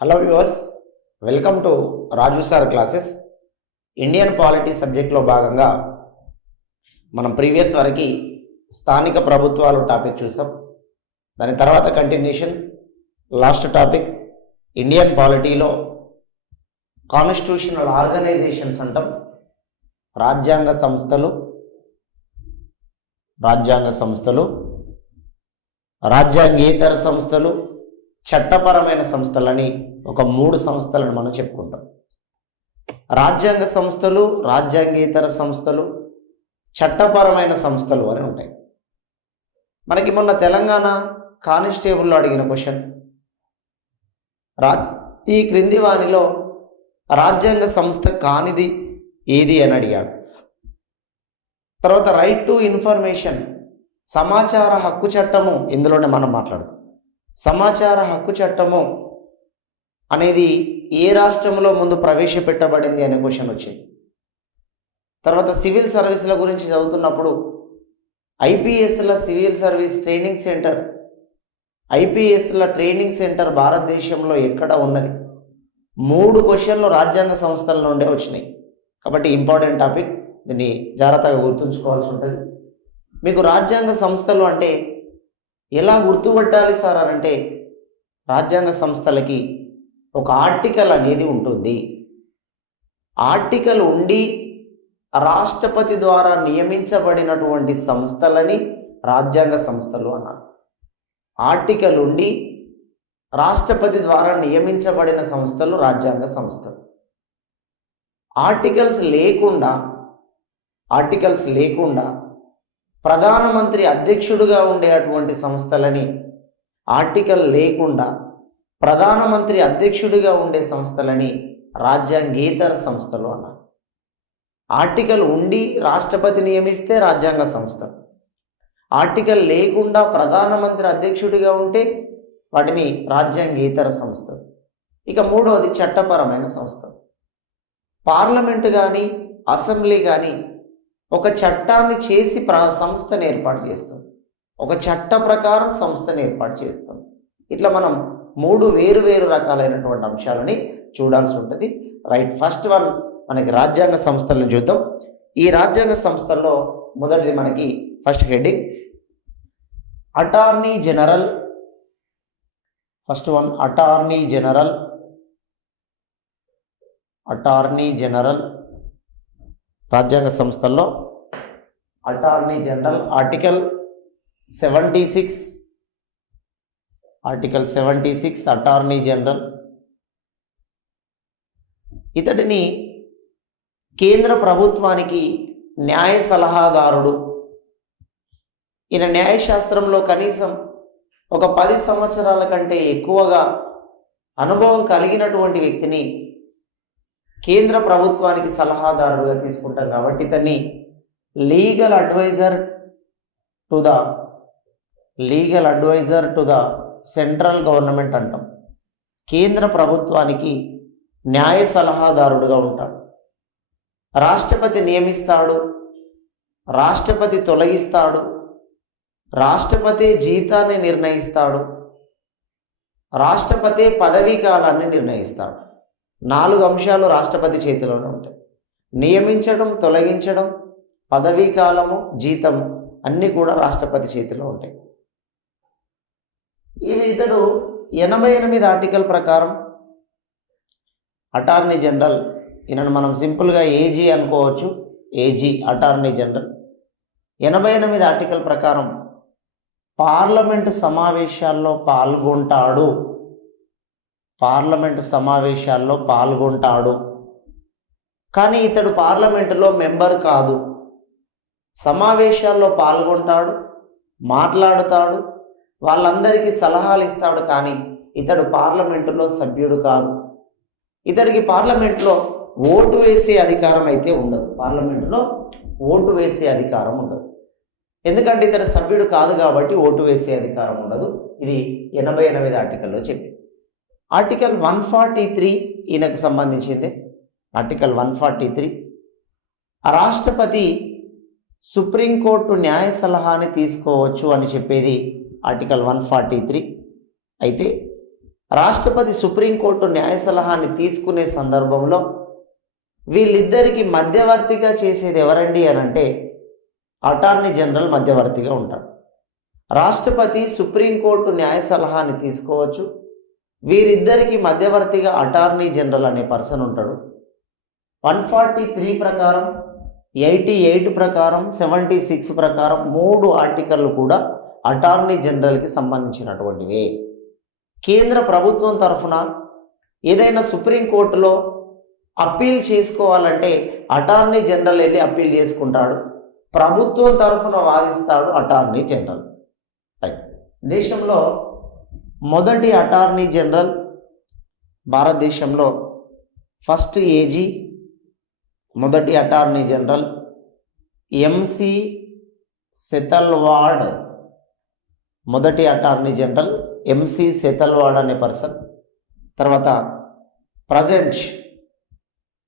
Hello viewers, welcome to Raju sir classes. Indian polity సబ్జెక్ట్లో భాగంగా మనం ప్రీవియస్ వరకు స్థానిక ప్రభుత్వాలు టాపిక్ చూసాం. దాని తర్వాత కంటిన్యూషన్ లాస్ట్ టాపిక్ ఇండియన్ పాలిటీలో కాన్స్టిట్యూషనల్ ఆర్గనైజేషన్స్ అంటాం. రాజ్యాంగ సంస్థలు, రాజ్యాంగేతర సంస్థలు, చట్టపరమైన సంస్థలని ఒక 3 సంస్థలను మనం చెప్పుకుంటాం. రాజ్యాంగ సంస్థలు, రాజ్యాంగేతర సంస్థలు, చట్టపరమైన సంస్థలు అని ఉంటాయి. మనకి మొన్న తెలంగాణ కానిస్టేబుల్లో అడిగిన క్వశ్చన్, ఈ క్రింది వానిలో రాజ్యాంగ సంస్థ కానిది ఏది అని అడిగాడు. తర్వాత రైట్ టు ఇన్ఫర్మేషన్, సమాచార హక్కు చట్టము, ఇందులోనే మనం మాట్లాడదాం. సమాచార హక్కు చట్టము అనేది ఏ రాష్ట్రంలో ముందు ప్రవేశపెట్టబడింది అనే క్వశ్చన్ వచ్చింది. తర్వాత సివిల్ సర్వీసుల గురించి చదువుతున్నప్పుడు ఐపీఎస్ల సివిల్ సర్వీస్ ట్రైనింగ్ సెంటర్, ఐపీఎస్ల ట్రైనింగ్ సెంటర్ భారతదేశంలో ఎక్కడ ఉన్నది? 3 క్వశ్చన్లు రాజ్యాంగ సంస్థల నుండే వచ్చినాయి. కాబట్టి ఇంపార్టెంట్ టాపిక్, దీన్ని జాగ్రత్తగా గుర్తుంచుకోవాల్సి ఉంటుంది. మీకు రాజ్యాంగ సంస్థలు అంటే ఎలా గుర్తుపట్టాలి సార్ అని అంటే, రాజ్యాంగ సంస్థలకి ఒక ఆర్టికల్ అనేది ఉంటుంది. ఆర్టికల్ ఉండి రాష్ట్రపతి ద్వారా నియమించబడినటువంటి సంస్థలని రాజ్యాంగ సంస్థలు అన్నారు. ఆర్టికల్ ఉండి రాష్ట్రపతి ద్వారా నియమించబడిన సంస్థలు రాజ్యాంగ సంస్థలు. ఆర్టికల్స్ లేకుండా ప్రధానమంత్రి అధ్యక్షుడుగా ఉండేటువంటి సంస్థలని, ఆర్టికల్ లేకుండా ప్రధానమంత్రి అధ్యక్షుడిగా ఉండే సంస్థలని రాజ్యాంగేతర సంస్థలు అన్నారు. ఆర్టికల్ ఉండి రాష్ట్రపతి నియమిస్తే రాజ్యాంగ సంస్థ, ఆర్టికల్ లేకుండా ప్రధానమంత్రి అధ్యక్షుడిగా ఉంటే వాటిని రాజ్యాంగేతర సంస్థ. ఇక 3వది చట్టపరమైన సంస్థ. పార్లమెంటు కానీ అసెంబ్లీ కానీ ఒక చట్టాన్ని చేసి సంస్థను ఏర్పాటు చేస్తాం, ఒక చట్ట ప్రకారం సంస్థను ఏర్పాటు చేస్తాం. ఇట్లా మనం 3 వేరు రకాలైనటువంటి అంశాలని చూడాల్సి ఉంటుంది. రైట్, ఫస్ట్ వన్ మనకి రాజ్యాంగ సంస్థలను చూద్దాం. ఈ రాజ్యాంగ సంస్థల్లో మొదటిది మనకి first heading attorney general. First one attorney general. రాజ్యాంగ సంస్థల్లో attorney general article 76 attorney general. ఇతడిని కేంద్ర ప్రభుత్వానికి న్యాయ సలహాదారుడు. ఈయన న్యాయశాస్త్రంలో కనీసం ఒక 10 సంవత్సరాల కంటే ఎక్కువగా అనుభవం కలిగినటువంటి వ్యక్తిని కేంద్ర ప్రభుత్వానికి సలహాదారుడుగా తీసుకుంటాం. కాబట్టి ఇతన్ని legal adviser to the central government అంటాం. కేంద్ర ప్రభుత్వానికి న్యాయ సలహాదారుడుగా ఉంటాడు. రాష్ట్రపతి నియమిస్తాడు, రాష్ట్రపతి తొలగిస్తాడు, రాష్ట్రపతి జీతాన్ని నిర్ణయిస్తాడు, రాష్ట్రపతి పదవీ కాలాన్ని నిర్ణయిస్తాడు. 4 అంశాలు రాష్ట్రపతి చేతిలోనే ఉంటాయి. నియమించడం, తొలగించడం, పదవీ కాలము, జీతము అన్నీ కూడా రాష్ట్రపతి చేతిలో ఉంటాయి. ఇతడు 88 ఆర్టికల్ ప్రకారం అటార్నీ జనరల్. ఈయనను మనం సింపుల్గా ఏజీ అనుకోవచ్చు. ఏజీ అటార్నీ జనరల్ 88 ఆర్టికల్ ప్రకారం పార్లమెంటు సమావేశాల్లో పాల్గొంటాడు. కానీ ఇతడు పార్లమెంటులో మెంబర్ కాదు. సమావేశాల్లో పాల్గొంటాడు, మాట్లాడుతాడు, వాళ్ళందరికీ సలహాలు ఇస్తాడు. కానీ ఇతడు పార్లమెంటులో సభ్యుడు కాదు. ఇతడికి పార్లమెంట్లో ఓటు వేసే అధికారం అయితే ఉండదు. ఎందుకంటే ఇతడు సభ్యుడు కాదు కాబట్టి ఓటు వేసే అధికారం ఉండదు. ఇది 88 ఆర్టికల్లో చెప్పి. ఆర్టికల్ 143 ఈయనకు సంబంధించింది. ఆర్టికల్ 143 రాష్ట్రపతి సుప్రీంకోర్టు న్యాయ సలహాని తీసుకోవచ్చు అని చెప్పేది ఆర్టికల్ 143. అయితే రాష్ట్రపతి సుప్రీంకోర్టు న్యాయ సలహాని తీసుకునే సందర్భంలో వీళ్ళిద్దరికి మధ్యవర్తిగా చేసేది ఎవరండి అని అంటే అటార్నీ జనరల్ మధ్యవర్తిగా ఉంటాడు. రాష్ట్రపతి సుప్రీంకోర్టు న్యాయ సలహాని తీసుకోవచ్చు. వీరిద్దరికి మధ్యవర్తిగా అటార్నీ జనరల్ అనే పర్సన్ ఉంటాడు. 143 ప్రకారం, 88 ప్రకారం, 76 ప్రకారం 3 ఆర్టికల్లు కూడా అటార్నీ జనరల్కి సంబంధించినటువంటివే. కేంద్ర ప్రభుత్వం తరఫున ఏదైనా సుప్రీంకోర్టులో అప్పీల్ చేసుకోవాలంటే అటార్నీ జనరల్ వెళ్ళి అప్పీల్ చేసుకుంటాడు. ప్రభుత్వం తరఫున వాదిస్తాడు అటార్నీ జనరల్. దేశంలో మొదటి అటార్నీ జనరల్, భారతదేశంలో ఫస్ట్ ఏజీ, మొదటి అటార్నీ జనరల్ ఎంసి సెతల్వాడ్. మొదటి అటార్నీ జనరల్ ఎంసి సెతల్వాడ్ అనే పర్సన్. తర్వాత ప్రజెంట్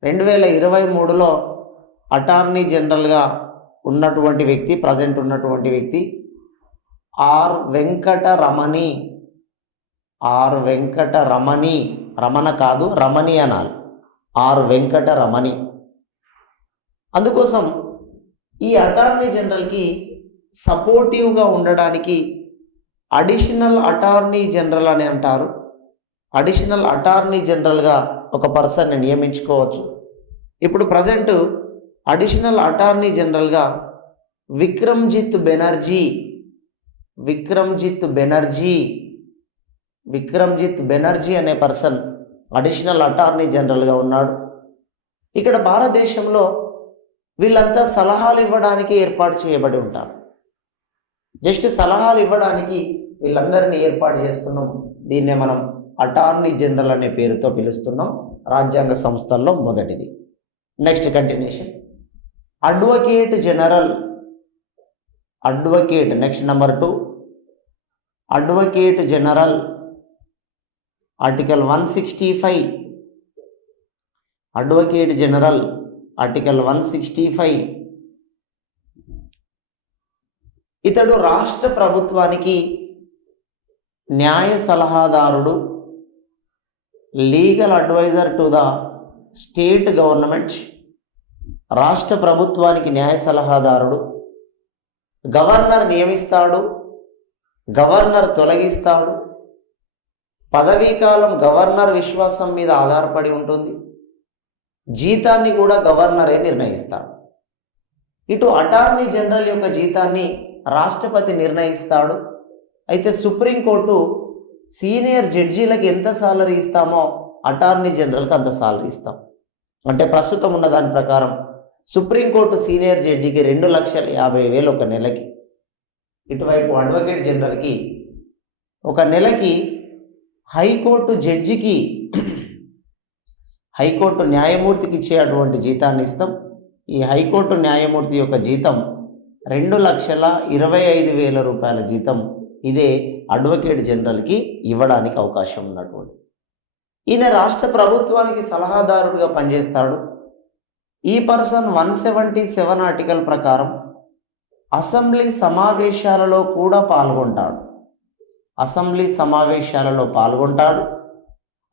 2023లో అటార్నీ జనరల్గా ఉన్నటువంటి వ్యక్తి, ప్రజెంట్ ఉన్నటువంటి వ్యక్తి ఆర్ వెంకటరమణి. ఆర్ వెంకటరమణి, రమణ కాదు రమణి అనాలి, ఆర్ వెంకటరమణి. అందుకోసం ఈ అటార్నీ జనరల్కి సపోర్టివ్గా ఉండడానికి అడిషనల్ అటార్నీ జనరల్ అని అంటారు. అడిషనల్ అటార్నీ జనరల్గా ఒక పర్సన్ని నియమించుకోవచ్చు. ఇప్పుడు ప్రజెంట్ అడిషనల్ అటార్నీ జనరల్గా విక్రమ్జిత్ బెనర్జీ అనే పర్సన్ అడిషనల్ అటార్నీ జనరల్గా ఉన్నాడు. ఇక్కడ భారతదేశంలో వీళ్ళంతా సలహాలు ఇవ్వడానికి ఏర్పాటు చేయబడి ఉంటారు. జస్ట్ సలహాలు ఇవ్వడానికి వీళ్ళందరినీ ఏర్పాటు చేసుకున్నాం. దీన్నే మనం అటార్నీ జనరల్ అనే పేరుతో పిలుస్తున్నాం. రాజ్యాంగ సంస్థల్లో మొదటిది. Next continuation. Advocate general. Next number 2 advocate general. Article 165. Advocate general article 165. ఇతడు రాష్ట్ర ప్రభుత్వానికి న్యాయ సలహాదారుడు, legal adviser to the state government. రాష్ట్ర ప్రభుత్వానికి న్యాయ సలహాదారుడు. గవర్నర్ నియమిస్తాడు, గవర్నర్ తొలగిస్తాడు. పదవీకాలం గవర్నర్ విశ్వాసం మీద ఆధారపడి ఉంటుంది. జీతాన్ని కూడా గవర్నరే నిర్ణయిస్తాడు. ఇటు అటార్నీ జనరల్ యొక్క జీతాన్ని రాష్ట్రపతి నిర్ణయిస్తాడు. అయితే సుప్రీంకోర్టు సీనియర్ జడ్జీలకు ఎంత సాలరీ ఇస్తామో అటార్నీ జనరల్కి అంత సాలరీ ఇస్తాం. అంటే ప్రస్తుతం ఉన్న దాని ప్రకారం సుప్రీంకోర్టు సీనియర్ జడ్జికి 2,50,000 ఒక నెలకి. ఇటువైపు అడ్వకేట్ జనరల్కి ఒక నెలకి హైకోర్టు జడ్జికి, హైకోర్టు న్యాయమూర్తికి ఇచ్చేటువంటి జీతాన్ని ఇస్తాం. ఈ హైకోర్టు న్యాయమూర్తి యొక్క జీతం 2,25,000 రూపాయల జీతం. ఇదే అడ్వకేట్ జనరల్కి ఇవ్వడానికి అవకాశం ఉన్నటువంటి. ఈయన రాష్ట్ర ప్రభుత్వానికి సలహాదారుడిగా పనిచేస్తాడు. ఈ పర్సన్ 177 ఆర్టికల్ ప్రకారం అసెంబ్లీ సమావేశాలలో కూడా పాల్గొంటాడు. అసెంబ్లీ సమావేశాలలో పాల్గొంటాడు.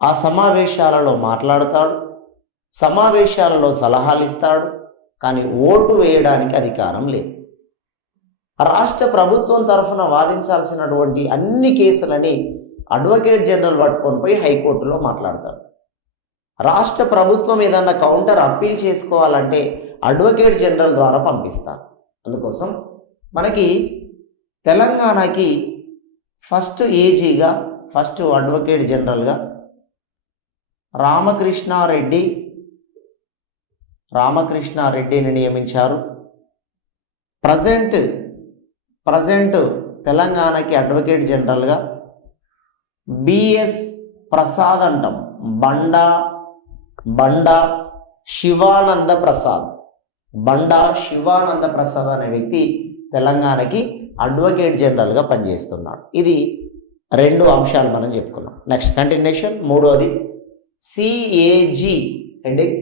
ఆ సమావేశాలలో మాట్లాడతాడు, సమావేశాలలో సలహాలు ఇస్తాడు. కానీ ఓటు వేయడానికి అధికారం లేదు. రాష్ట్ర ప్రభుత్వం తరఫున వాదించాల్సినటువంటి అన్ని కేసులని అడ్వకేట్ జనరల్ పట్టుకొని పోయి హైకోర్టులో మాట్లాడతాడు. రాష్ట్ర ప్రభుత్వం ఏదన్నా కౌంటర్ అప్పీల్ చేసుకోవాలంటే అడ్వకేట్ జనరల్ ద్వారా పంపిస్తారు. అందుకోసం మనకి తెలంగాణకి ఫస్ట్ ఏజీగా, ఫస్ట్ అడ్వకేట్ జనరల్గా రామకృష్ణారెడ్డిని నియమించారు. ప్రజెంట్ తెలంగాణకి అడ్వకేట్ జనరల్గా బిఎస్ ప్రసాద్ అంటాం. బండా శివానంద ప్రసాద్ అనే వ్యక్తి తెలంగాణకి అడ్వకేట్ జనరల్గా పనిచేస్తున్నాడు. ఇది 2 అంశాలు మనం చెప్పుకున్నాం. Next continuation. 3వది CAG heading.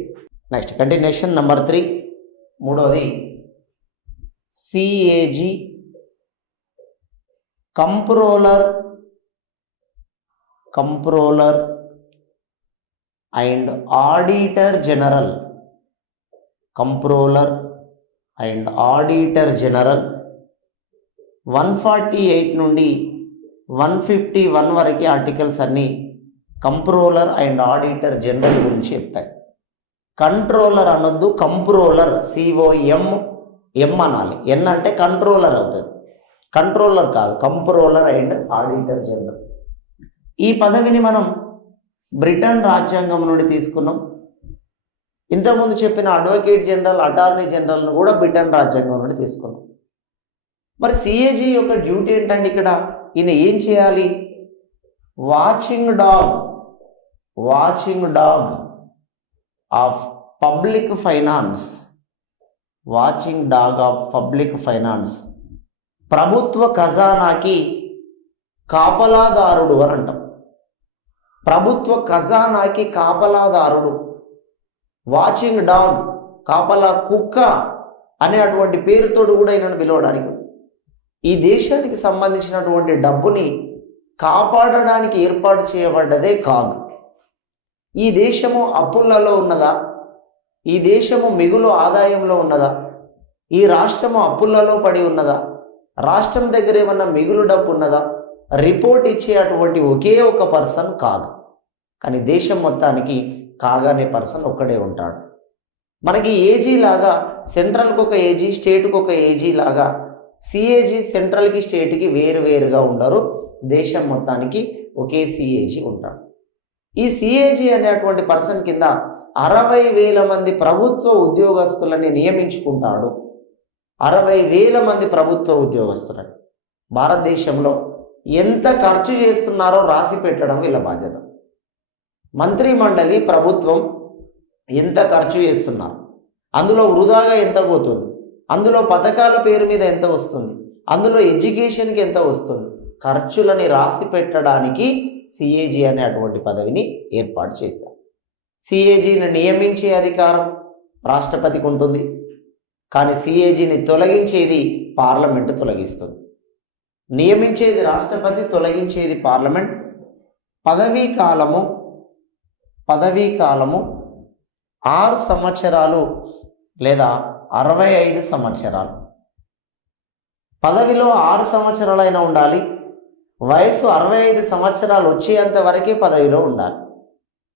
Next continuation number 3. 3వది CAG comptroller and auditor general, comptroller and auditor general 148 నుండి 151 వరకు ఆర్టికల్స్ అన్నీ కంప్ట్రోలర్ అండ్ ఆడిటర్ జనరల్ గురించి చెప్తాయి. కంట్రోలర్ అనొద్దు, కంప్ట్రోలర్, COM అనాలి. ఎన్ అంటే కంట్రోలర్ అవుతుంది, కంట్రోలర్ కాదు, కంప్ట్రోలర్ అండ్ ఆడిటర్ జనరల్. ఈ పదవిని మనం బ్రిటన్ రాజ్యాంగం నుండి తీసుకున్నాం. ఇంతకుముందు చెప్పిన అడ్వకేట్ జనరల్, అటార్నీ జనరల్ను కూడా బ్రిటన్ రాజ్యాంగం నుండి తీసుకున్నాం. మరి సిఏజీ యొక్క డ్యూటీ ఏంటంటే ఇక్కడ ఈయన ఏం చేయాలి? Watching dog of public finance, watching dog of public finance, ప్రభుత్వ ఖజానాకి కాపలాదారుడు అని అంటాం. ప్రభుత్వ ఖజానాకి కాపలాదారుడు, వాచింగ్ డాగ్, కాపలా కుక్క అనే అటువంటి పేరుతోడు కూడా ఈయనను పిలవడానికి. ఈ దేశానికి సంబంధించినటువంటి డబ్బుని కాపాడడానికి ఏర్పాటు చేయబడ్డదే కాగ్. ఈ దేశము అప్పులలో ఉన్నదా? ఈ దేశము మిగులు ఆదాయంలో ఉన్నదా? ఈ రాష్ట్రము అప్పులలో పడి ఉన్నదా? రాష్ట్రం దగ్గర ఏమన్నా మిగులు డబ్బు ఉన్నదా? రిపోర్ట్ ఇచ్చే అటువంటి ఒకే ఒక పర్సన్ కాగ్. కానీ దేశం మొత్తానికి కాగ్ అనే పర్సన్ ఒక్కడే ఉంటాడు. మనకి ఏజీ లాగా సెంట్రల్కి ఒక ఏజీ, స్టేట్కి ఒక ఏజీ లాగా సిఏజీ సెంట్రల్కి స్టేట్కి వేరువేరుగా ఉండరు. దేశం మొత్తానికి ఒకే సిఏజీ ఉంటాడు. ఈ సిఏజీ అనేటువంటి పర్సన్ కింద 60,000 మంది ప్రభుత్వ ఉద్యోగస్తులని నియమించుకుంటాడు. 60,000 మంది ప్రభుత్వ ఉద్యోగస్తులని. భారతదేశంలో ఎంత ఖర్చు చేస్తున్నారో రాసి పెట్టడం వీళ్ళ బాధ్యత. మంత్రి మండలి, ప్రభుత్వం ఎంత ఖర్చు చేస్తున్నారు, అందులో వృధాగా ఎంత పోతుంది, అందులో పథకాల పేరు మీద ఎంత వస్తుంది, అందులో ఎడ్యుకేషన్కి ఎంత వస్తుంది, ఖర్చులని రాసి పెట్టడానికి సిఏజీ అనే అటువంటి పదవిని ఏర్పాటు చేశారు. సిఏజీని నియమించే అధికారం రాష్ట్రపతికి ఉంటుంది, కానీ సిఏజీని తొలగించేది పార్లమెంటు తొలగిస్తుంది. నియమించేది రాష్ట్రపతి, తొలగించేది పార్లమెంట్. పదవీ కాలము 6 సంవత్సరాలు లేదా 65 సంవత్సరాలు. పదవిలో 6 సంవత్సరాలైనా ఉండాలి. వయసు 65 సంవత్సరాలు వచ్చేంత వరకే పదవిలో ఉండాలి.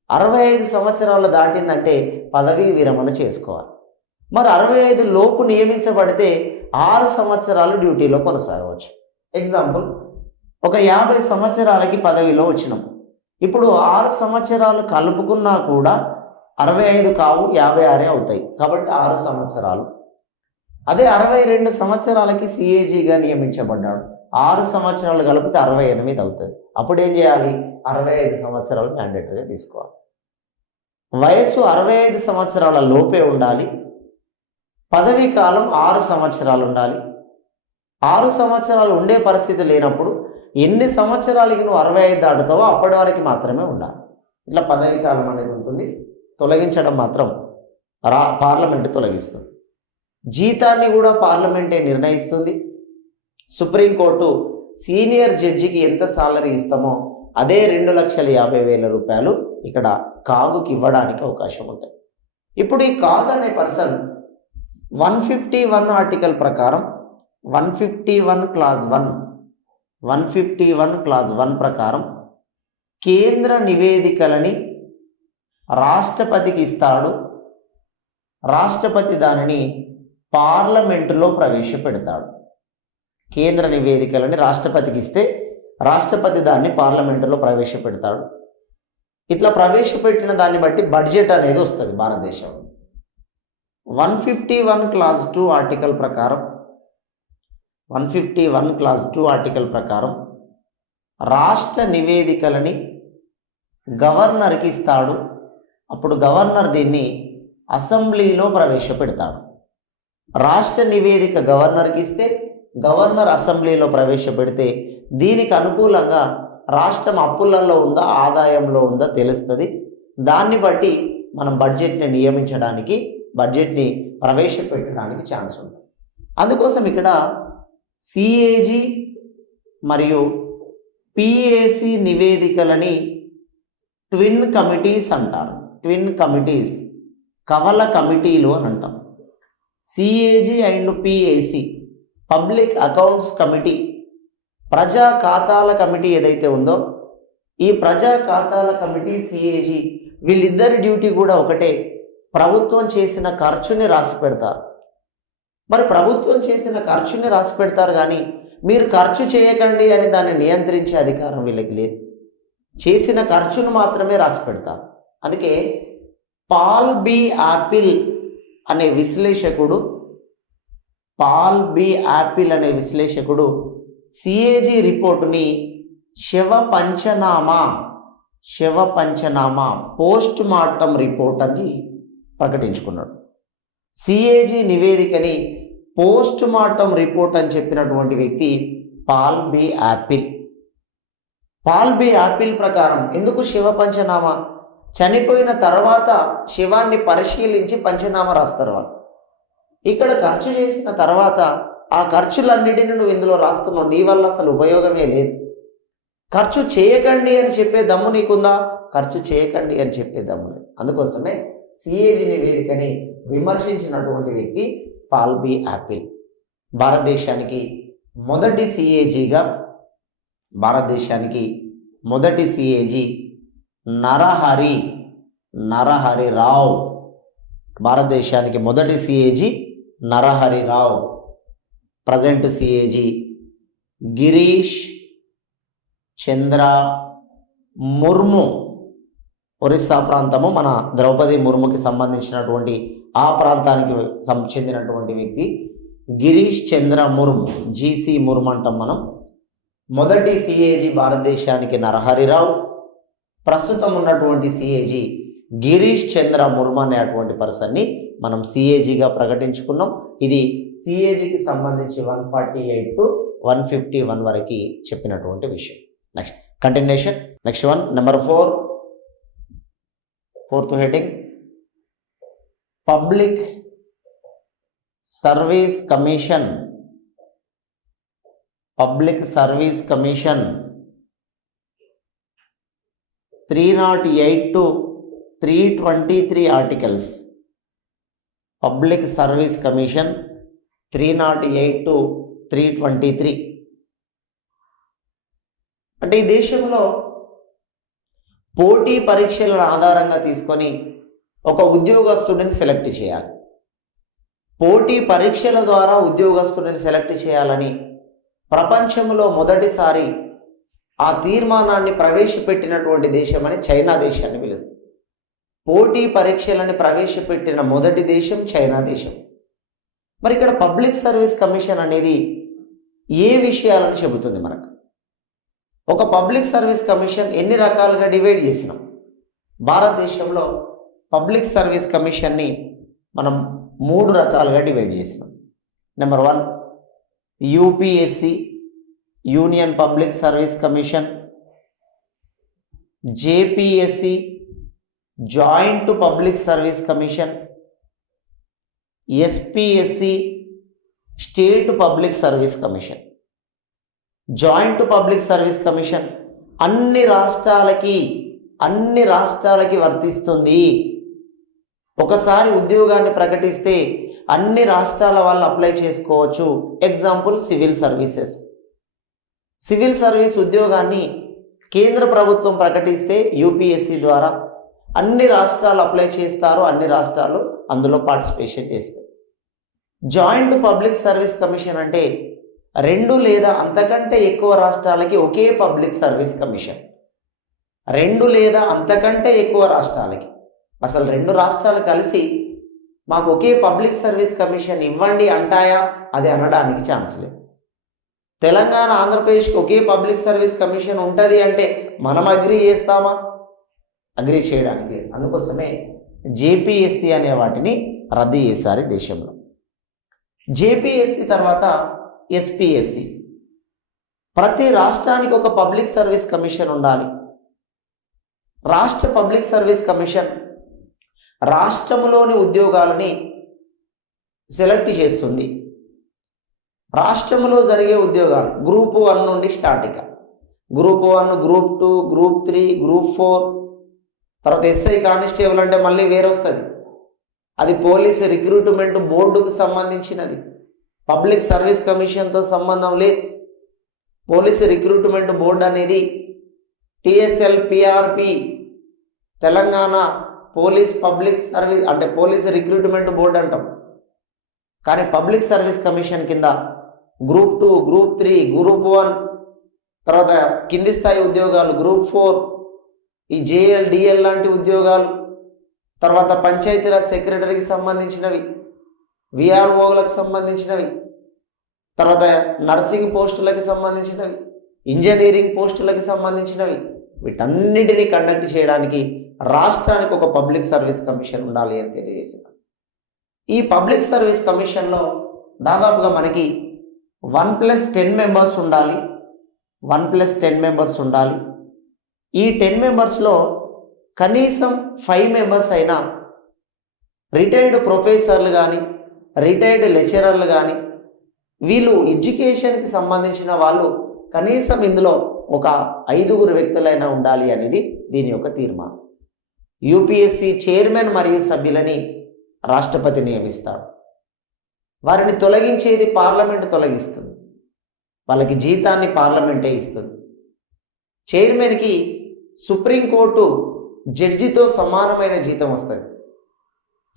65 సంవత్సరాలు దాటిందంటే పదవీ విరమణ చేసుకోవాలి. మరి 65 లోపు నియమించబడితే 6 సంవత్సరాలు డ్యూటీలో కొనసాగవచ్చు. ఎగ్జాంపుల్, ఒక 50 సంవత్సరాలకి పదవిలో వచ్చినాం. ఇప్పుడు 6 సంవత్సరాలు కలుపుకున్నా కూడా 65 కావు, 56 అవుతాయి. కాబట్టి 6 సంవత్సరాలు. అదే 62 సంవత్సరాలకి సిఏజీగా నియమించబడ్డాడు. 6 సంవత్సరాలు కలిపితే 68 అవుతుంది. అప్పుడు ఏం చేయాలి? 65 సంవత్సరాలు మ్యాండేటరీగా తీసుకోవాలి. వయసు 65 సంవత్సరాల లోపే ఉండాలి. పదవీ కాలం 6 సంవత్సరాలు ఉండాలి. 6 సంవత్సరాలు ఉండే పరిస్థితి లేనప్పుడు ఎన్ని సంవత్సరాలకి నువ్వు 65 దాటుతావో అప్పటి వరకు మాత్రమే ఉండాలి. ఇట్లా పదవీ కాలం అనేది ఉంటుంది. తొలగించడం మాత్రం పార్లమెంటు తొలగిస్తుంది. జీతాన్ని కూడా పార్లమెంటే నిర్ణయిస్తుంది. సుప్రీంకోర్టు సీనియర్ జడ్జికి ఎంత సాలరీ ఇస్తామో అదే 2,50,000 రూపాయలు ఇక్కడ కాగుకి ఇవ్వడానికి అవకాశం ఉంటుంది. ఇప్పుడు ఈ కాగ్ అనే పర్సన్ 151 ఆర్టికల్ ప్రకారం 151 క్లాజ్ 1 ప్రకారం కేంద్ర నివేదికలని రాష్ట్రపతికి ఇస్తాడు. రాష్ట్రపతి దానిని పార్లమెంటులో ప్రవేశపెడతాడు. కేంద్ర నివేదికలని రాష్ట్రపతికి ఇస్తే రాష్ట్రపతి దాన్ని పార్లమెంటులో ప్రవేశపెడతాడు. ఇట్లా ప్రవేశపెట్టిన దాన్ని బట్టి బడ్జెట్ అనేది వస్తుంది భారతదేశంలో. 151 క్లాజ్ 2 ఆర్టికల్ ప్రకారం 151 క్లాజ్ 2 ఆర్టికల్ ప్రకారం రాష్ట్ర నివేదికలని గవర్నర్కి ఇస్తాడు. అప్పుడు గవర్నర్ దీన్ని అసెంబ్లీలో ప్రవేశపెడతాడు. రాష్ట్ర నివేదిక గవర్నర్కి ఇస్తే గవర్నర్ అసెంబ్లీలో ప్రవేశపెడితే దీనికి అనుకూలంగా రాష్ట్రం అప్పులలో ఉందా, ఆదాయంలో ఉందా తెలుస్తుంది. దాన్ని బట్టి మనం బడ్జెట్ని నియమించడానికి, బడ్జెట్ని ప్రవేశపెట్టడానికి ఛాన్స్ ఉంటుంది. అందుకోసం ఇక్కడ సిఏజీ మరియు పిఏసి నివేదికలని ట్విన్ కమిటీస్ అంటారు. ట్విన్ కమిటీస్, కవల కమిటీలు అని అంటాం. CAG and PAC, public accounts committee, ప్రజా ఖాతాల కమిటీ ఏదైతే ఉందో, ఈ ప్రజా ఖాతాల కమిటీ, సిఏజీ, వీళ్ళిద్దరి డ్యూటీ కూడా ఒకటే. ప్రభుత్వం చేసిన ఖర్చుని రాసి పెడతారు. మరి ప్రభుత్వం చేసిన ఖర్చుని రాసి పెడతారు, కానీ మీరు ఖర్చు చేయకండి అని దాన్ని నియంత్రించే అధికారం వీళ్ళకి లేదు. చేసిన ఖర్చును మాత్రమే రాసి పెడతారు. అందుకే పాల్ బి యాపిల్ అనే విశ్లేషకుడు సిఏజీ రిపోర్టుని శవ పంచనామా పోస్ట్ మార్టం రిపోర్ట్ అని ప్రకటించుకున్నాడు. సిఏజీ నివేదికని పోస్ట్ మార్టం రిపోర్ట్ అని చెప్పినటువంటి వ్యక్తి పాల్ బి యాపిల్ ప్రకారం ఎందుకు శివ పంచనామా? చనిపోయిన తర్వాత శివాన్ని పరిశీలించి పంచనామా రాస్తారు వాళ్ళు. ఇక్కడ ఖర్చు చేసిన తర్వాత ఆ ఖర్చులన్నిటిని నువ్వు ఇందులో రాస్తున్నావు, నీ వల్ల అసలు ఉపయోగమే లేదు. ఖర్చు చేయకండి అని చెప్పే దమ్ము నీకుందా? ఖర్చు చేయకండి అని చెప్పే దమ్ము లేదు. అందుకోసమే సిఏజీ నివేదికని విమర్శించినటువంటి వ్యక్తి పాల్ బి యాపిల్. భారతదేశానికి మొదటి సిఏజీ నరహరి రావ్. భారతదేశానికి మొదటి CAG Narahari Rao. Present CAG Girish Chandra Murmu. Orissa ప్రాంతము, మన ద్రౌపది ముర్ముకి సంబంధించినటువంటి ఆ ప్రాంతానికి చెందినటువంటి వ్యక్తి గిరీష్ చంద్ర ముర్ము, జీసీ ముర్ము అంటాం మనం. మొదటి సిఏజీ భారతదేశానికి నరహరిరావు. ప్రస్తుతం ఉన్నటువంటి సిఏజీ గిరీష్ చంద్ర ముర్ము అనేటువంటి పర్సన్ని మనం సిఏజీగా ప్రకటించుకున్నాం. ఇది సిఏజీకి సంబంధించి 148 to 151 వరకు చెప్పినటువంటి విషయం. Next continuation. Next one, number 4, fourth heading, public service commission. 308 to 323 articles. Public service commission 308 to 323. అంటే ఈ దేశంలో పోటీ పరీక్షలను ఆధారంగా తీసుకొని ఒక ఉద్యోగస్తుడిని సెలెక్ట్ చేయాలి. పోటీ పరీక్షల ద్వారా ఉద్యోగస్తుడిని సెలెక్ట్ చేయాలని ప్రపంచంలో మొదటిసారి ఆ తీర్మానాన్ని ప్రవేశపెట్టినటువంటి దేశం అని చైనా దేశాన్ని పిలుస్తుంది. పోటీ పరీక్షలను ప్రవేశపెట్టిన మొదటి దేశం చైనా దేశం. మరి ఇక్కడ పబ్లిక్ సర్వీస్ కమిషన్ అనేది ఏ విషయాలను చెబుతుంది మనకు? ఒక పబ్లిక్ సర్వీస్ కమిషన్ ఎన్ని రకాలుగా డివైడ్ చేసినాం? భారతదేశంలో పబ్లిక్ సర్వీస్ కమిషన్ని మనం 3 రకాలుగా డివైడ్ చేసినాం. నెంబర్ 1 UPSC, union public service commission. JPSC, joint public service commission. SPSC, state public service commission. Joint public service commission అన్ని రాష్ట్రాలకి వర్తిస్తుంది. ఒకసారి ఉద్యోగాన్ని ప్రకటిస్తే అన్ని రాష్ట్రాల వాళ్ళు అప్లై చేసుకోవచ్చు. ఎగ్జాంపుల్ సివిల్ సర్వీస్ ఉద్యోగాన్ని కేంద్ర ప్రభుత్వం ప్రకటిస్తే యూపీఎస్సి ద్వారా అన్ని రాష్ట్రాలు అప్లై చేస్తారు, అన్ని రాష్ట్రాలు అందులో పార్టిసిపేషన్ చేస్తాయి. జాయింట్ పబ్లిక్ సర్వీస్ కమిషన్ అంటే 2 లేదా అంతకంటే ఎక్కువ రాష్ట్రాలకి ఒకే పబ్లిక్ సర్వీస్ కమిషన్. 2 లేదా అంతకంటే ఎక్కువ రాష్ట్రాలకి, అసలు 2 రాష్ట్రాలు కలిసి మాకు ఒకే పబ్లిక్ సర్వీస్ కమిషన్ ఇవ్వండి అంటాయా? అది అనడానికి ఛాన్స్ లేదు. తెలంగాణ, ఆంధ్రప్రదేశ్కి ఒకే పబ్లిక్ సర్వీస్ కమిషన్ ఉంటుంది అంటే మనం అగ్రీ చేస్తామా? అగ్రీ చేయడానికి లేదు. అందుకోసమే జేపీఎస్సి అనే వాటిని రద్దు చేశారు దేశంలో. జేపీఎస్సి తర్వాత ఎస్పీఎస్సి. ప్రతి రాష్ట్రానికి ఒక పబ్లిక్ సర్వీస్ కమిషన్ ఉండాలి. రాష్ట్ర పబ్లిక్ సర్వీస్ కమిషన్ రాష్ట్రంలోని ఉద్యోగాలని సెలెక్ట్ చేస్తుంది. రాష్ట్రంలో జరిగే ఉద్యోగాలు గ్రూప్ 1 నుండి start. Group 1, group 2, group 3, group 4. తర్వాత ఎస్ఐ కానిస్టేబుల్ అంటే మళ్ళీ వేరే వస్తుంది. అది పోలీస్ రిక్రూట్మెంట్ బోర్డుకు సంబంధించినది, పబ్లిక్ సర్వీస్ కమిషన్తో సంబంధం లేదు. పోలీస్ రిక్రూట్మెంట్ బోర్డు అనేది TSLPRP, Telangana police public service అంటే పోలీస్ రిక్రూట్మెంట్ బోర్డు అంటాం. కానీ పబ్లిక్ సర్వీస్ కమిషన్ కింద గ్రూప్ 2, గ్రూప్ 3, గ్రూప్ 1, తర్వాత కింది స్థాయి ఉద్యోగాలు గ్రూప్ 4, ఈ JL, DL లాంటి ఉద్యోగాలు, తర్వాత పంచాయతీరాజ్ సెక్రటరీకి సంబంధించినవి, VROలకు సంబంధించినవి, తర్వాత నర్సింగ్ పోస్టులకి సంబంధించినవి, ఇంజనీరింగ్ పోస్టులకి సంబంధించినవి, వీటన్నిటిని కండక్ట్ చేయడానికి రాష్ట్రానికి ఒక పబ్లిక్ సర్వీస్ కమిషన్ ఉండాలి అని తెలియజేసిన. ఈ పబ్లిక్ సర్వీస్ కమిషన్లో దాదాపుగా మనకి 1+10 మెంబర్స్ ఉండాలి. 1+10 మెంబర్స్ ఉండాలి. ఈ 10 మెంబర్స్లో కనీసం 5 మెంబర్స్ అయినా రిటైర్డ్ ప్రొఫెసర్లు కానీ, రిటైర్డ్ లెక్చరర్లు కానీ, వీళ్ళు ఎడ్యుకేషన్కి సంబంధించిన వాళ్ళు కనీసం ఇందులో ఒక 5 వ్యక్తులైనా ఉండాలి అనేది దీని యొక్క తీర్మానం. UPSC చైర్మన్ మరియు సభ్యులని రాష్ట్రపతి నియమిస్తాడు. వారిని తొలగించేది పార్లమెంట్ తొలగిస్తుంది. వాళ్ళకి జీతాన్ని పార్లమెంటే ఇస్తుంది. చైర్మన్కి సుప్రీంకోర్టు జడ్జితో సమానమైన జీతం వస్తుంది.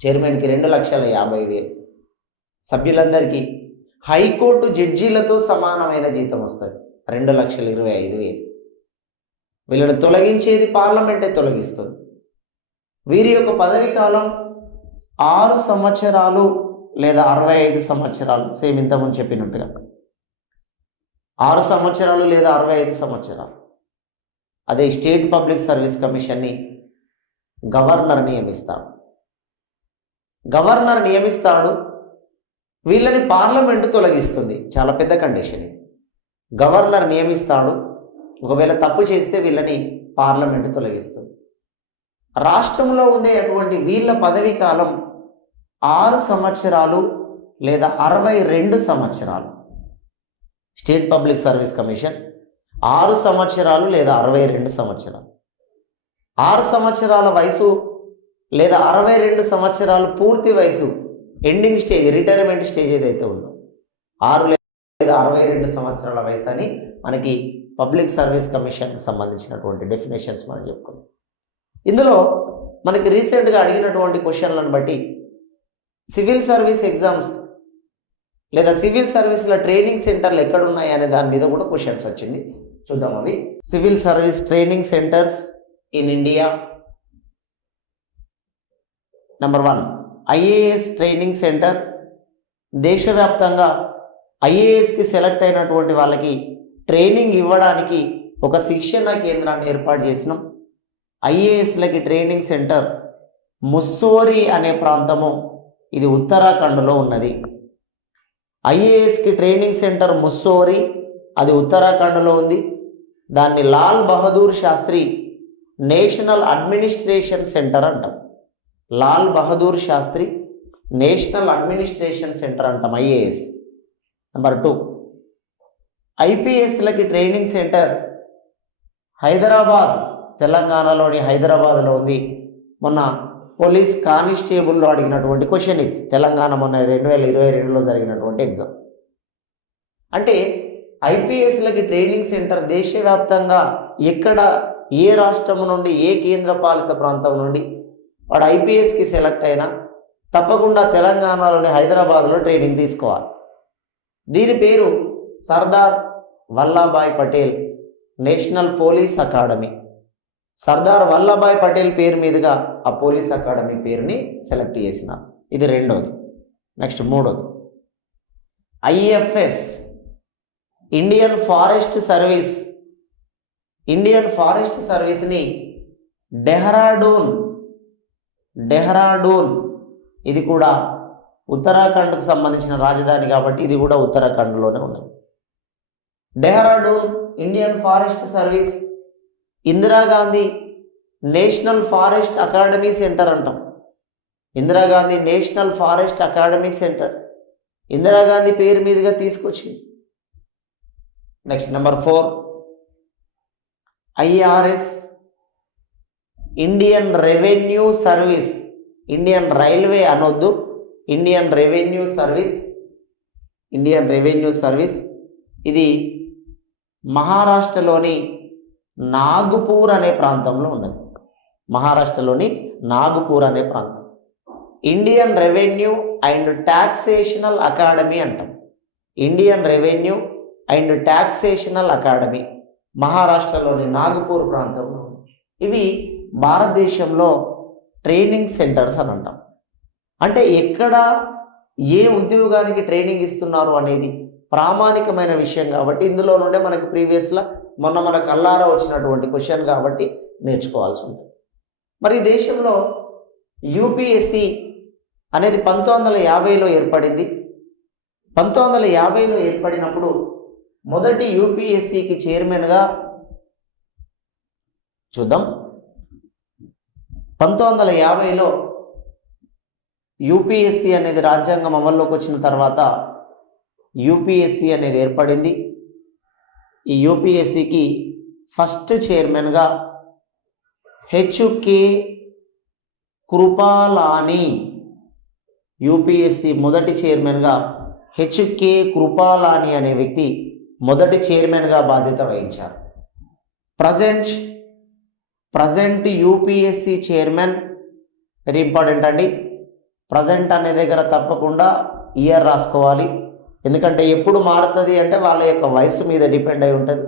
చైర్మన్కి 2,50,000. సభ్యులందరికీ హైకోర్టు జడ్జీలతో సమానమైన జీతం వస్తుంది, 2,25,000. వీళ్ళని తొలగించేది పార్లమెంటే తొలగిస్తుంది. వీరి యొక్క పదవి కాలం 6 సంవత్సరాలు లేదా 65 సంవత్సరాలు. సేమ్ ఇంతకుముందు చెప్పినట్టుగా 6 సంవత్సరాలు లేదా 65 సంవత్సరాలు. అదే స్టేట్ పబ్లిక్ సర్వీస్ కమిషన్ని గవర్నర్ నియమిస్తాడు. గవర్నర్ నియమిస్తాడు, వీళ్ళని పార్లమెంటు తొలగిస్తుంది. చాలా పెద్ద కండిషన్. గవర్నర్ నియమిస్తాడు, ఒకవేళ తప్పు చేస్తే వీళ్ళని పార్లమెంటు తొలగిస్తుంది. రాష్ట్రంలో ఉండేటువంటి వీళ్ళ పదవీ కాలం 6 సంవత్సరాలు లేదా 62 సంవత్సరాలు. స్టేట్ పబ్లిక్ సర్వీస్ కమిషన్ 6 సంవత్సరాలు లేదా 62 సంవత్సరాలు. 6 సంవత్సరాల వయసు లేదా 62 సంవత్సరాలు పూర్తి వయసు, ఎండింగ్ స్టేజ్, రిటైర్మెంట్ స్టేజ్ ఏదైతే ఉందో 6 లేదా 62 సంవత్సరాల వయసు అని మనకి పబ్లిక్ సర్వీస్ కమిషన్కి సంబంధించినటువంటి డెఫినేషన్స్ మనం చెప్పుకున్నాం. ఇందులో మనకి రీసెంట్గా అడిగినటువంటి క్వశ్చన్లను బట్టి సివిల్ సర్వీస్ ఎగ్జామ్స్ లేదా సివిల్ సర్వీస్ల ట్రైనింగ్ సెంటర్లు ఎక్కడున్నాయి అనే దాని మీద కూడా క్వశ్చన్స్ వచ్చింది. చూద్దాం అవి. Civil service training centres in India. Number 1 IAS training centre. దేశవ్యాప్తంగా IASకి సెలెక్ట్ అయినటువంటి వాళ్ళకి ట్రైనింగ్ ఇవ్వడానికి ఒక శిక్షణ కేంద్రాన్ని ఏర్పాటు చేసినాం. IASలకి ట్రైనింగ్ సెంటర్ ముస్సోరీ అనే ప్రాంతము, ఇది ఉత్తరాఖండ్లో ఉన్నది. IASకి ట్రైనింగ్ సెంటర్ ముస్సోరీ, అది ఉత్తరాఖండ్లో ఉంది. దాన్ని Lal Bahadur Shastri national administration centre అంటాం. Lal Bahadur Shastri national administration centre అంటాం IAS. నెంబర్ 2 IPSలకి ట్రైనింగ్ సెంటర్ హైదరాబాద్, తెలంగాణలోని హైదరాబాద్లో ఉంది. మొన్న పోలీస్ కానిస్టేబుల్లో అడిగినటువంటి క్వశ్చన్ ఇది. తెలంగాణ మొన్న 2022లో జరిగినటువంటి ఎగ్జామ్. అంటే IPSలకి ట్రైనింగ్ సెంటర్ దేశవ్యాప్తంగా ఎక్కడ, ఏ రాష్ట్రం నుండి, ఏ కేంద్ర పాలిత ప్రాంతం నుండి వాడు IPSకి సెలెక్ట్ అయినా తప్పకుండా తెలంగాణలోని హైదరాబాద్లో ట్రైనింగ్ తీసుకోవాలి. దీని పేరు Sardar Vallabhbhai Patel national police academy. Sardar Vallabhbhai Patel పేరు మీదుగా ఆ పోలీస్ అకాడమీ పేరుని సెలెక్ట్ చేసినారు. ఇది 2వది. నెక్స్ట్ 3వది IFS Indian forest service. Indian forest సర్వీస్ని డెహ్రాడూన్, ఇది కూడా ఉత్తరాఖండ్కు సంబంధించిన రాజధాని కాబట్టి ఇది కూడా ఉత్తరాఖండ్లోనే ఉన్నది. Dehradun Indian forest service. Indira Gandhi national forest academy centre అంటాం. Indira Gandhi national forest academy centre Indira Gandhi పేరు మీదుగా తీసుకొచ్చింది. Next number 4 IRS, Indian revenue service, Indian railway అనొద్దు, Indian revenue service, Indian revenue service. ఇది మహారాష్ట్రలోని నాగపూర్ అనే ప్రాంతంలో ఉన్నది. మహారాష్ట్రలోని నాగపూర్ అనే ప్రాంతం. ఇండియన్ రెవెన్యూ అండ్ టాక్సేషనల్ అకాడమీ అంటాం. ఇండియన్ రెవెన్యూ అండ్ టాక్సేషనల్ అకాడమీ మహారాష్ట్రలోని నాగపూర్ ప్రాంతంలో ఉంది. ఇవి భారతదేశంలో ట్రైనింగ్ సెంటర్స్ అని అంటాం. అంటే ఎక్కడ ఏ ఉద్యోగానికి ట్రైనింగ్ ఇస్తున్నారు అనేది ప్రామాణికమైన విషయం కాబట్టి ఇందులో నుండే మనకి ప్రీవియస్లో మొన్న మన కల్లారా వచ్చినటువంటి క్వశ్చన్ కాబట్టి నేర్చుకోవాల్సి ఉంటుంది. మరి ఈ దేశంలో యూపీఎస్సి అనేది 1950లో ఏర్పడింది. 1950లో ఏర్పడినప్పుడు మొదటి యూపీఎస్సికి చైర్మన్గా చూద్దాం. 1950లో యూపీఎస్సి అనేది రాజ్యాంగం అమల్లోకి వచ్చిన తర్వాత యూపీఎస్సి అనేది ఏర్పడింది. ఈ యూపీఎస్సికి ఫస్ట్ చైర్మన్గా హెచ్కే కృపాలాని, యూపీఎస్సి మొదటి చైర్మన్గా హెచ్కే కృపాలాని అనే వ్యక్తి మొదటి చైర్మన్గా బాధ్యత వహించారు. Present UPSC chairman very important అండి. ప్రజెంట్ అనే దగ్గర తప్పకుండా ఇయర్ రాసుకోవాలి. ఎందుకంటే ఎప్పుడు మారుతుంది అంటే వాళ్ళ యొక్క వయసు మీద డిపెండ్ అయి ఉంటుంది,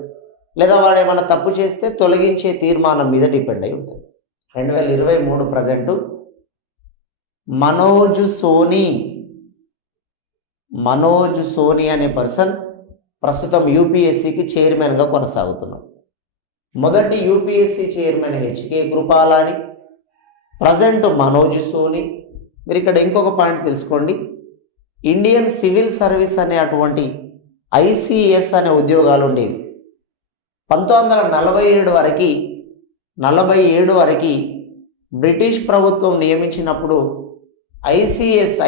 లేదా వాళ్ళు ఏమైనా తప్పు చేస్తే తొలగించే తీర్మానం మీద డిపెండ్ అయి ఉంటుంది. 2023 ప్రజెంటు మనోజ్ సోనీ అనే పర్సన్ ప్రస్తుతం యూపీఎస్సికి చైర్మన్గా కొనసాగుతున్నాం. మొదటి UPSC chairman HK Kripalani, present Manoj Soni. మీరు ఇక్కడ ఇంకొక పాయింట్ తెలుసుకోండి. ఇండియన్ సివిల్ సర్వీస్ అనే అటువంటి ఐసిఎస్ అనే ఉద్యోగాలు ఉండేవి. 1947 వరకు బ్రిటిష్ ప్రభుత్వం నియమించినప్పుడు ఐసిఎస్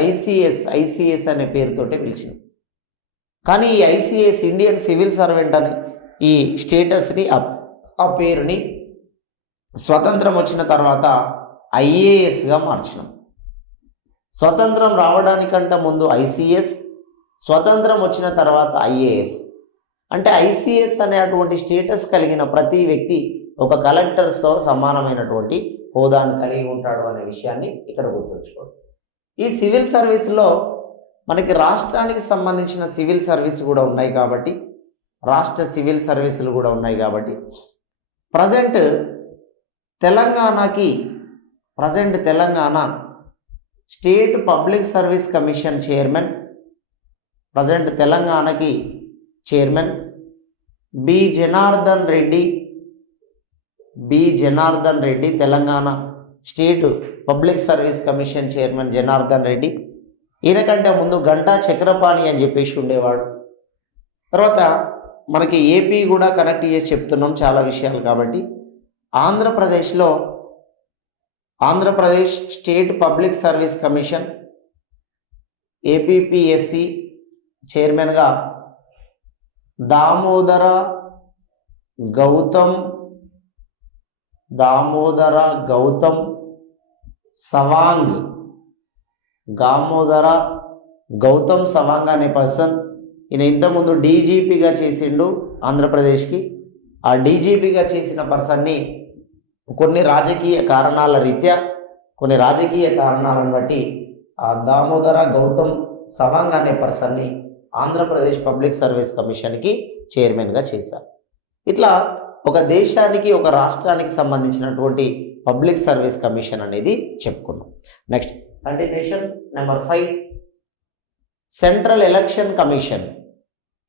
అనే పేరుతోటే పిలిచింది. కానీ ఈ ఐసిఎస్ ఇండియన్ సివిల్ సర్వెంట్ అనే ఈ స్టేటస్ని ఆ పేరుని స్వతంత్రం వచ్చిన తర్వాత ఐఏఎస్గా మార్చినాం. స్వతంత్రం రావడానికంటే ముందు ఐసిఎస్, స్వతంత్రం వచ్చిన తర్వాత ఐఏఎస్. అంటే ఐసిఎస్ అనే అటువంటి స్టేటస్ కలిగిన ప్రతి వ్యక్తి ఒక కలెక్టర్స్తో సమానమైనటువంటి హోదాను కలిగి ఉంటాడు అనే విషయాన్ని ఇక్కడ గుర్తుంచుకోండి. ఈ సివిల్ సర్వీస్లో మనకి రాష్ట్రానికి సంబంధించిన సివిల్ సర్వీస్ కూడా ఉన్నాయి కాబట్టి, రాష్ట్ర సివిల్ సర్వీసులు కూడా ఉన్నాయి కాబట్టి present Telangana state public service commission chairman, present తెలంగాణకి chairman B Janardhan Reddy, Telangana state public service commission chairman Janardhan Reddy. ఈయనకంటే ముందు గంటా చక్రపాణి అని చెప్పేసి ఉండేవాడు. తర్వాత మనకి ఏపీ కూడా కనెక్ట్ చేసి చెప్తున్నాం చాలా విషయాలు కాబట్టి. Andhra Pradesh state public service commission APPSC చైర్మన్గా దామోదర గౌతమ్ సవాంగ్ అనే పర్సన్. ఈయన ఇంతకుముందు డీజీపీగా చేసిండు ఆంధ్రప్రదేశ్కి. ఆ డీజీపీగా చేసిన పర్సన్ని కొన్ని రాజకీయ కారణాలను బట్టి ఆ దామోదర గౌతమ్ సవాంగ్ అనే పర్సన్ని ఆంధ్రప్రదేశ్ పబ్లిక్ సర్వీస్ కమిషన్కి చైర్మన్గా చేశారు. ఇట్లా ఒక దేశానికి ఒక రాష్ట్రానికి సంబంధించినటువంటి పబ్లిక్ సర్వీస్ కమిషన్ అనేది చెప్పుకున్నాం. Next continuation. Number 5 central election commission,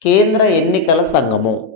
కేంద్ర ఎన్నికల సంఘము.